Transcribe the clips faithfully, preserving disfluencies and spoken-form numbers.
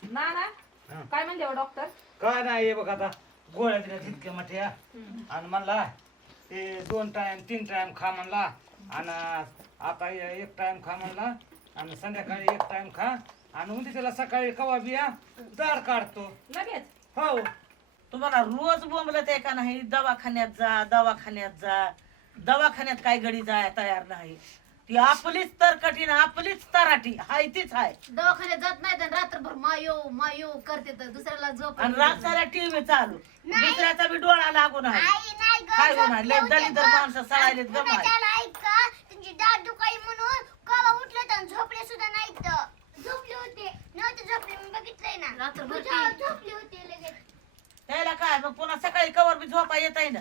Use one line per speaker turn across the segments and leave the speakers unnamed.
ना ना
हा.
काय म्हणले डॉक्टर?
काय नाही बघ आता गोळ्या दिल्या तितक्या मोठ्या आणि म्हणला ते दोन टाइम तीन टाइम खा म्हणला आणि आता ए- एक टाइम खा म्हणला आणि संध्याकाळी एक टाइम खा आणि उद्या त्याला सकाळी कवा बिया दाढ काढतो.
लगेच
हो
तुम्हाला रोज बोंबलत आहे का नाही दवाखान्यात जा दवाखान्यात जा दवाखान्यात काय गडी जाय तयार नाही ती आपलीच तर कठीण आपलीच तराठी हाय तीच हाय
दवाखान्यात जात नाही तर रात्रभर मायो मायो करते तर दुसऱ्याला झोप
आणि रातसाऱ्या टीव्ही चालू दुसऱ्याचा बी डोळा लागून आहे काय होणार लय दलितर माणसं सळायलेत गमाय
त्यांची दात दुखाई म्हणून कवा उठले तर झोपले सुद्धा नाहीत झोपले होते नव्हते झोपले मी बघितलंय ना
रात्रभर
तुझ्यावर झोपले होते लगेच
त्याला काय मग पुन्हा सकाळी कवर बी झोपा येत आहे ना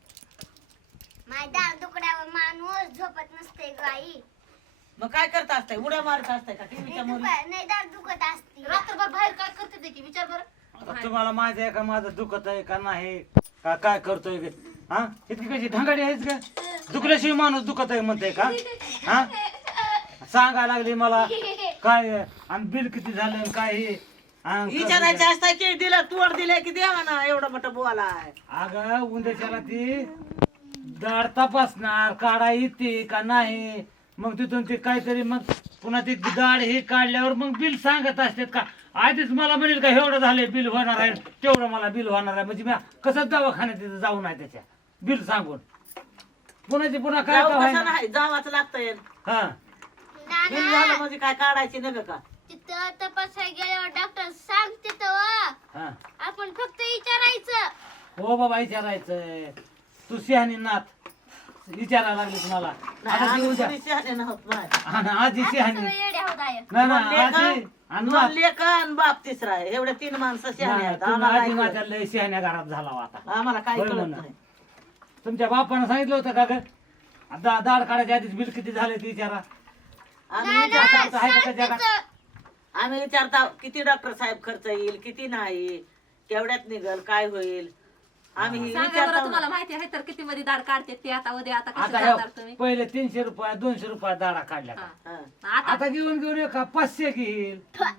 माझ्या दात दुखड्यावर माणूस झोपत नसते गाई
मग काय करत असताय उड्या मारत असताय का टीव्हीच्या मुळे
नाही दात दुखत असते
रात्रभर बाहेर काय करते ते की विचार बरं
आता तुम्हाला माहिती आहे का माझं दुखत आहे का नाही का काय करतोय ग? हा इतकी कशी ढंगाडी आहेस का दुखल्याशिवाय माणूस दुखत आहे म्हणते का हा सांगा लागली मला काय आणि बिल किती झालं आणि काय हे? आणि
विचारायचं असताय की दिलं तोड दिलंय की देवा ना एवढं मोठं बोला आहे
अगं उद्याच्याला ती दाढ तपासणार काढा येते का नाही मग तिथून ते काहीतरी मग पुन्हा ती दाढ हे काढल्यावर मग बिल सांगत असतात का आधीच मला म्हणेल का एवढं झालंय बिल होणार आहे तेवढं मला बिल होणार आहे म्हणजे मी कसं दवाखान्यात तिथं जाऊ नाही त्याच्या बिल सांगून पुन्हा पुन्हा काय
जाऊ
काय
कसं
व्हायला?
नाही जावाच लागतंय
हा
बिल झालं म्हणजे काय काढायची नव्हे का
तिथं तपासायला गेल्यावर डॉक्टर सांगते तेव्हा
हा
आपण फक्त विचारायचं
हो बाबा विचारायचंय तू शहाणी नाथ विचारायला लागली तुम्हाला
नाही,
आता ती
आम्ही
उद्या
कोणी शहाणे नव्हत नाही.
हा ना आजी शहाणी
सगळे येडे होत आहे
नाही ना
दोन लेकं,
आजी आणि
दोन
नाथ.
लेकं आणि बाप तिसरा आहे एवढे तीन माणसं शहाणे
नाही,
आहेत
तुम्ही
आम्हाला
आजी
काय
माझ्या लय शहाण्या घरात झाला हो आता
कळत- आम्हाला काही
होय
कळत
म्हणा.
नाही
तुमच्या बापानं सांगितलं होतं का ग दा- दाढ काढायच्या आधीच बिल किती झाले ते विचारा
आम्ही
असं
विचारता
असं आहे का त्या जगात?
आम्ही विचारता किती डॉक्टर साहेब खर्च येईल किती नाही केवढ्यात निघल काय होईल आम्ही
सांगा बरं
विचारता
तुम्हाला माहिती आहे तर किती मध्ये दाढ काढते ते आता उद्या आता कसं
आता
करणार
हे
तुम्ही?
पहिले तीनशे रुपये दोनशे रुपये दाढा काढल्या का?
हा.
हा.
आता
आता घेऊन घेऊन एका पाचशे घेईल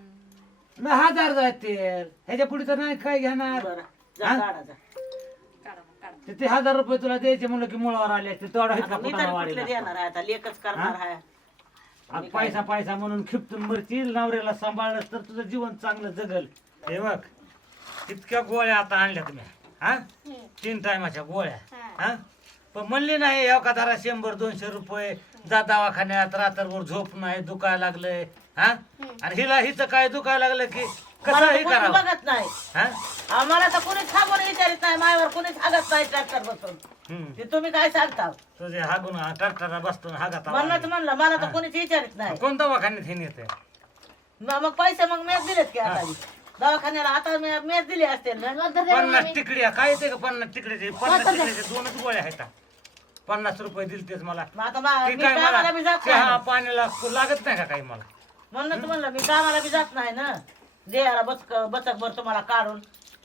ना हजार जातील ह्याच्या पुढे तर नाही काय घेणार
बरं जा
हा?
काढा जा
काढा मग, काढा.
ते- ते हजार रुपये तुला द्यायचे म्हणलं की मुळावर आले असते तेवढा
आता
इतका
मी
कुठं
तर
वाढेल
कुठले देणार आहे आता लेखच करणार
हा?
आहे
आज पैसा पैसा म्हणून खिपतून मरतील नवऱ्याला सांभाळलं तर तुझं जीवन चांगलं जगल हे बघ इतक्या गोळ्या आता आणल्या तुम्ही हा तीन टायमाच्या गोळ्या हा पण म्हणले नाही एका दारा शंभर दोनशे रुपये जा दवाखान्यात रात्रभर झोप नाही दुखायला लागलंय हा आणि हिला हिचं काय दुखायला लागलं की
मला
कसं
तर
हे
कोणी
करावं
बघत नाही
हा
आम्हाला तर कोणीच सांगून विचारित नाही मायावर कोणीच हागत नाही ट्रॅक्टर बसून
हम्म.
ते तुम्ही काय सांगता
तुझे हागून ट्रॅक्टरला बसतो हागात
म्हणलं तर म्हणलं मला तर कोणीच विचारित नाही
कोण दवाखान्यात हे नेते
म- मग पैसे मग मेच दिलेत की आता दवाखान्याला आता मी मेच दिले असते ना
पन्नास तिकड्या काय येते का पन्नास तिकड्याचे पन्नास तिकड्याचे दोनच गोळ्या आहेत पन्नास रुपये दिलतेच मला
मग आता मा-
ते
मी
काय
कामाला
मला
बी जात
चहा
नाही
पाण्याला लागत नाही का काही मला
म्हणलं तर म्हणलं मी कामाला बी जात नाही ना द्यायला बचक बचक भर तुम्हाला काढून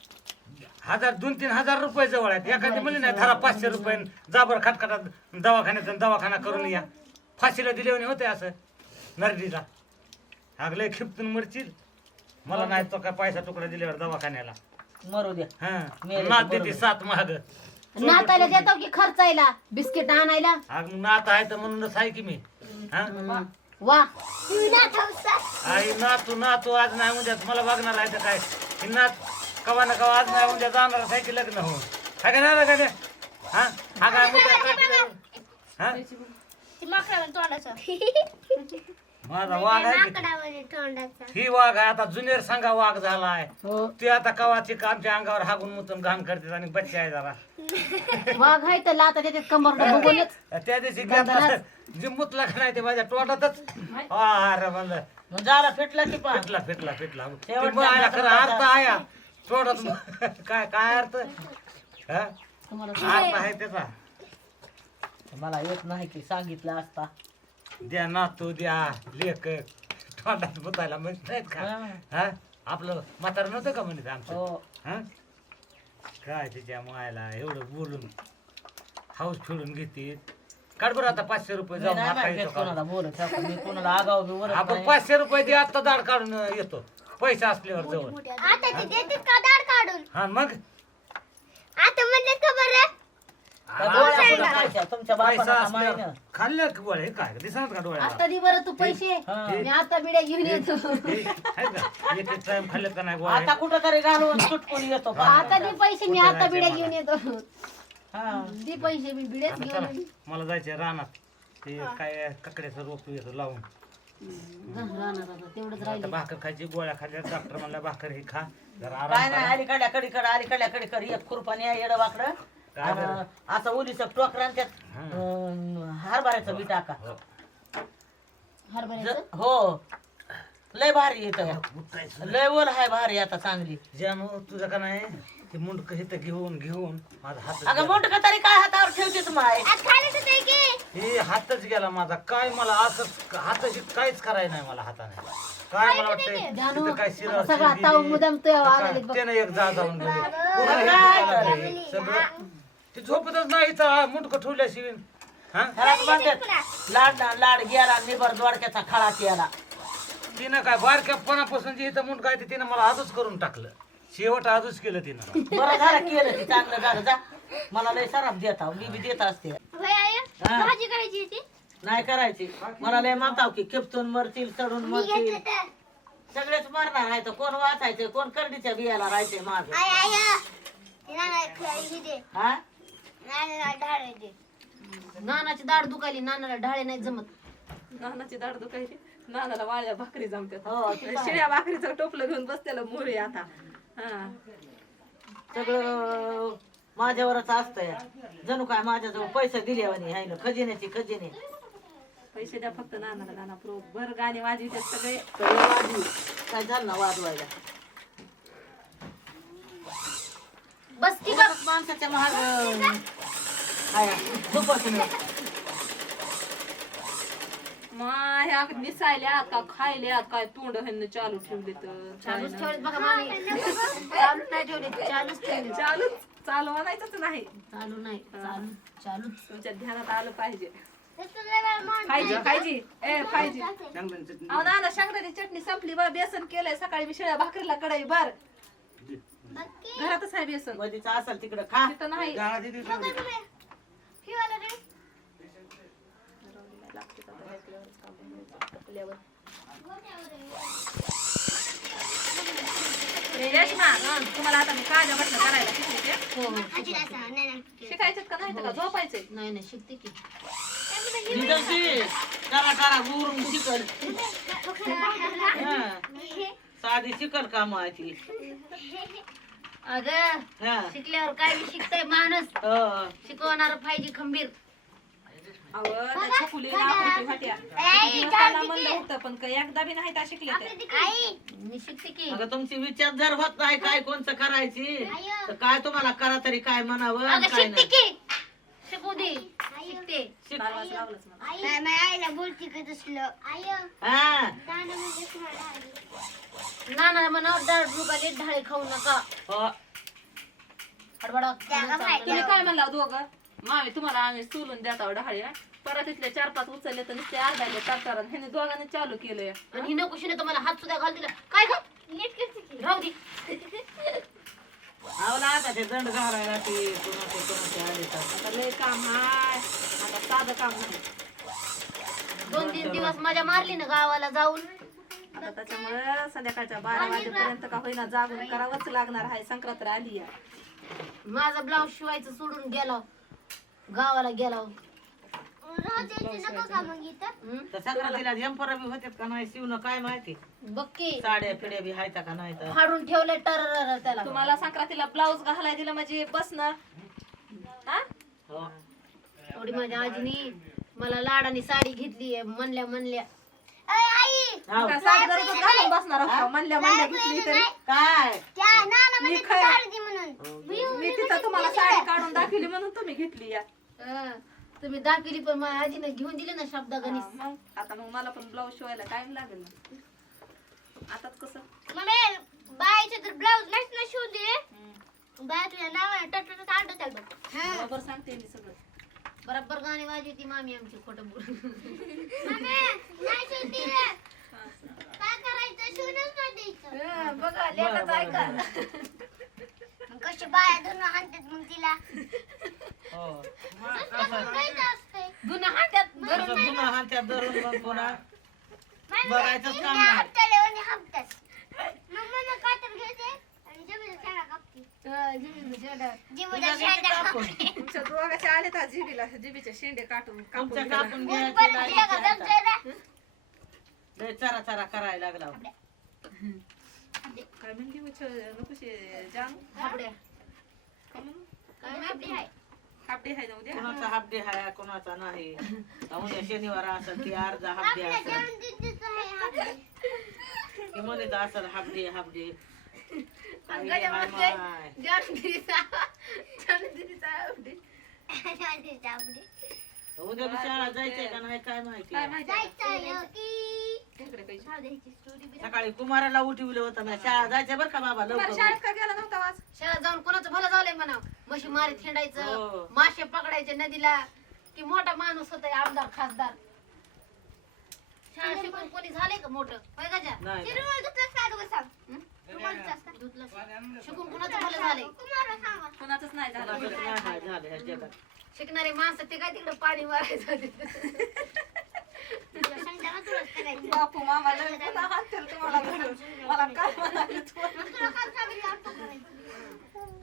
हजार दोन तीन हजार रुपये जवळ आहेत एखादी म्हणली नाही धरा पाचशे रुपये जाबर खटखटात दवाखान्यात जाऊन दवाखाना करून या फाशीला दिले होते असं नरडीला अगले खिपतून मरशील मला नाही तो काय पैसा तुकडा दिल्यावर दवाखान्याला
मरू द्या
हा
मेले
नात
बरोबर.
देते सात महाग
नाताला देतो की खर्चायला बिस्किट आणायला
अग नात आहे तर म्हणूनच आहे की मी हा
वा
आई नातू नातू आज नाही उद्या मला बघणार आहे तर काय ही नात कवा ना कवा आज नाही उद्या जाणार आहे की लग्न होऊन हा का नाही का ते? हा हा काय उद्या काय- हा
ती माकडावर तोंडाचं
माझा वाघ आहे की
माकडावर तोंडाचा
ही वाघ आहे आता जुनेर सांगा वाघ झालाय
हो
ते आता कवाची का आमच्या अंगावर हागून मुतून घाण करते आणि बच्चे आहे जरा
वाघ आहे तर लाता त्याच्यात कंबर बघूनच
त्या दिवशी घेतला जी मुतला का नाही ते माझ्या तोंडातच अरे म्हणलं
मग झाला फिटला की पण
फिटला फिटला फिटला ते
शेवटचा
माझ्या
आपला
खरं अर्थ आहे तोंडात काय काय अर्थ हा?
तुम्हाला
अर्थ आहे त्याचा
मला येत नाही की सांगितलं असता
द्या नातू द्या लेक तोंडात बुतायला म्हणत नाहीत का हा आपलं म्हातारं नव्हतं का म्हणत आमचं
हो
हा काय तिच्या मायला एवढं बोलून हाऊस फिरून घेते काढ बरं आता पाचशे रुपये
मी
जाऊन
नाही
माका
माहिती
येतो
कोणाला
का?
बोलत आहे, मी कोणाला आगाव बी बोलत
आपण
नाही.
पाचशे रुपये दे आता दाढ काढून येतो पैसा असल्यावर जवळ
आता ते देतात का दाढ काढून
हा मग
आता म्हणतात का बरं
त्या गोळ्या कुठं खायच्या? तुमच्या
पैसा
बापाला
असल्यावर
माहिती.
खाल्लं की गोळ्या हे काय दिसणार का डोळ्याला
आता दे बरं तू पैसे
हा.
मी आता बिड्या घेऊन येतो
हे, आहे का एक एक टाइम खाल्लं का नाही
आता
गोळ्या
कुठं तरी घालून सुटकून येतो
आता दे पैसे मी आता बिड्या घेऊन येतो
हा.
दे पैसे मी बिड्याच
आता
घेऊन
चला,
येतो
मला जायचंय रानात ते काय ककड्याचं रोप येतो लावून
राहणार आता तेवढंच
आता
राहिले
भाकर खायची गोळ्या खाल्ल्या डॉक्टर म्हणला भाकर ही खा जरा
काय
आराम
नाही
करा.
अलीकडल्या कडीकडं अलीकडल्या कडीकडे एक खुरपाने येडं वाकडं
काय बरं?
आणि असं ओलीचं टोकरं आणि त्यात अं, हरभऱ्याचं बी टाका
हो.
हरभऱ्याचं
ज- हो लय भारी येत
उठायचं.
लय ओल हाय भारी आता चांगली
ज्यानं तुझं का नाही ते मुंडक इथं घेऊन घेऊन माझा हात
अगं मोठ तरी काय हातावर ठेवतेस माय
आज खाली तर ते की
हे हातच गेला माझा काय मला असं हाताशी काहीच करायचं नाही मला हाताने काय मला वाटतंय
जानू,
तिथं काय शिरा
सगळा
शिंदी
ताव
दिली.
मुदाम तुझ्या
काय,
आलेले बघ.
त्यानं एक जा जाऊन गेले पुन्हा हे
काय
दुखायला
तर?
लागले. सगळं ते झोपतच नाही इथं मुंडक ठेवल्याशिवाय हा
घरात म्हणतात लाड लाड गेला निबर दोडक्याचा खळा केला
तिनं काय बारक्यापणापासून जे इथं मुंडक आहे ते तिनं मला आजच करून टाकलं शेवट आजच केलं तिनं
बरं झालं केलं की चांगलं झालं जा मला लय सराफ देता मी बी देत असते
होय आई
हा.
भाजी करायची होती
नाही करायची मला लय म्हणताव की खेपतून मरतील चढून
मी
मरतील
घेतलं तर
सगळेच मरणार आहे तर कोण वाचायचं कोण करडीच्या बियाला राहायचंय माझं
आई आई ते नाना हे दे
हा
नाना ढाळ दे
नानाची दाढ दुखायली नानाला ढाळे नाही जमत
नानाची दाढ दुखायची नानाला वाळ्या भाकरी जमतात
हो ते काय.
शिळ्या भाकरीचं टोपलं घेऊन बसतेला मोरे आता हा
सगळं माझ्यावरच असतंय जणू काय माझ्याजवळ पैसे दिल्यावानी आहे ना खजिन्याची खजिने
पैसे द्या फक्त नानाला नाना प्रो भर गाणे वाजवितात सगळे
सगळं वाजवी काय झालं ना वाजवायला
बस की
उगाच माणसाच्या महाग आहे झोपच नाही
ह्या मिसायल्या का खायल्या काय तोंड ह्यांना चालू ठेवले तर
चालूच ठेवले बघा मामी चालू नाही ठेवले चालूच ठेवले
चालू चालू म्हणायचंच नाही
चालू नाही चालू चालूच
तुमच्या ध्यानात आलं पाहिजे
तसं लय वेळा मान
पाहिजे पाहिजे ए पाहिजे अहो नाना शेंगदाण्याची चटणी संपली बा बेसन केलंय सकाळी मी शिळ्या भाकरीला कढई बर
नक्की
घरातच आहे बेसन
मधीच असेल तिकडं खा
तिथं नाही
नको तुम्ही फिवायला रे
रेशमा तुम्हाला आता मी काळ्या बटणं करायला शिकले ते
हो हो
आजी असा नाही नाही
शिकायचं का नाही का झोपायचंय
नाही नाही शिकते की
निघायची टारा टारा गुरून चिकन हा. साधी चिकन काम आहे ती
अगं
हा.
शिकल्यावर काय बी शिकतय माणूस
हो.
शिकवणार पाहिजे खंबीर
अहो त्या छकुलीला आपली होत्या
आई
त्याला म्हणलं होतं पण काही एकदा बी नाही त्या शिकले ते
आई
मी शिकते की
अगं तुमची विचार जर होत नाही काय कोणचं करायची तर काय तुम्हाला करा तरी काय म्हणावं आणि
अगं
काय
शिकते
नाही
की शिकू दे शिकते
शिक-
लावाच लावलंच मला
आई नाही माझ्या आईला बोलती का तसलं आई
हा.
नाना म्हणजे तुम्हाला आई.
नाना म्हणा डाळ दुखाले ढाळे खाऊ नका
हो.
हडबडा
त्याला माहिती.
तुम्ही काय म्हणला दोघं मामी तुम्हाला आम्ही सोलून देता ढाळी परत इथले चार पाच उचलले तर नुसते अर्धायले तरतार ह्याने दोघांनी चालू केलंय
आणि हिनं कुशीने तुम्हाला हात सुद्धा घाल दिला काय ग
नीट करते की.
राहू दे
आवला आता ते दंड घालायला ते कोणाचे कोणाचे आले तर
आता लय काम हाय आता साधं काम नाही
दोन तीन दिवस मजा मारली ना गावाला जाऊन
आता त्याच्यामुळे संध्याकाळच्या बारा वाजेपर्यंत का होईना जागून करावंच लागणार आहे संक्रांत आली आहे
माझा ब्लाऊज शिवायचं सोडून गेला गावाला गेला
राहू द्यायचं नको का मग इथं
हं?
तर संक्रांतीला जंपर बी होतात का नाही शिवणं काय माहिती
बघ की
साड्या पिढ्या बी हायता का नाही तर
फाडून ठेवलंय टर त्याला
तुम्हाला संक्रांतीला ब्लाऊज घालाय दिलं म्हणजे बसणं हा
हो.
एवढी माझ्या आजीनी मला लाडानी साडी घेतली म्हणल्या म्हणल्या
अय, आई
हाव.
काय साडी गरजच घालून बसणार आहोत का? म्हणल्या म्हणल्या घेतली तरी
काय
त्या नाना म्हणजे
मी खरं-
हळदी म्हणून
मी तिथं तुम्हाला साडी काढून दाखवली म्हणून तुम्ही घेतली या
हं. तुम्ही दाखवली पण माझ्या आजीने घेऊन दिली ना शब्द
हा,
गणित
मग आता मग मला पण ब्लाऊज शिवायला टाइम लागेल ना आताच कसं
मम्मी बायचे तर ब्लाऊज नाहीच ना शिवून दिले बाय तुझ्या नावाने टटटट आडत आहे
बरोबर सांगते मी सगळं
बरोबर गाणी वाजवती मामी आमची खोटं बोल
मम्मी नाही शिवून दिले काय करायचं शिवूनच नाही द्यायचं
हं, बघा लेकरं ऐका
मग कशी बाया धरून हाणतात मग तिला
हो
माहित असतंय.
जुनं हातात धरून
असं जुनं हातात धरून मग पुन्हा
मम्मी,
बघायचंच
हिने
काम नाही.
हप्त्याला आणि हप्त्यात. मग मम्मी कातर घेते आणि जिभेचा शेंडा कापते.
हं, जिभेचं शेंडा.
जिभेचा
तुझ्या घेते
शेंडा
कापून.
कापते.
तुमच्या दोघाच्या आले तर जिबीला जिबीचे शेंडे काटून
तुमच्या
कापून
कापून
गेला.
घ्यायचे
परत
नाही
हे का
घ्यायचं.
जमतंय ना?
लय चरा चरा करायला लागला
काय म्हणली नकोशे जानू
हापड्या.
का म्हणून?
काय माहिती आहे
हापडी आहे ना उद्या
कोणाचा हाफ डे हाय कोणाचा नाही उद्या शनिवार असेल ती अर्धा हाफ डे
आपल्या
असेल
जेवण दिदीचं आहे हापडे.
ती म्हणत असेल हाफ डे हाफ डे
आणि गजामध्ये जाणून दिदीचा जाणून दिदीचा हापडी.
दिदीचं हापडे.
उद्या बी शाळा जायचंय का नाही काय माहिती
काय माहिती
जायचंय की
तिकडे पैसे
जाऊ दे, हिची story बी
सकाळी कुमाराला उठवलं होतं मी शाळा जायचं बरं का बाबा
तुम्हाला
लवकर
शाळेत का गेला नव्हता आज
शाळेत जाऊन कोणाचं भलं झालंय म्हणा म्हशी मारीत
हो.
हिंडायचं मासे पकडायचे नदीला की मोठा माणूस होता आमदार खासदार शाळा शिकून कोणी झालंय का मोठं होय गजा
नाही
ती रुमाल धुतलास का अगोदर सांग?
हं?
रुमाल धुतलास का?
धुतलं शिकून कोणाचं भलं झालंय
कुमारला सांगा.
कुणाचंच नाही झालं
कुणाचंच नाही झालं ह्या जगात
शिकणारे माणसं ते काय तिकडे पाणी मारायचं होते.
तुला सांगता ना तुलाच करायचं.
बापू मामा लय पुन्हा हात ठेवलं तुम्हाला धरून. मला काय म्हणाले तू?
मग तुला काम सांगितलं, आता करायचं.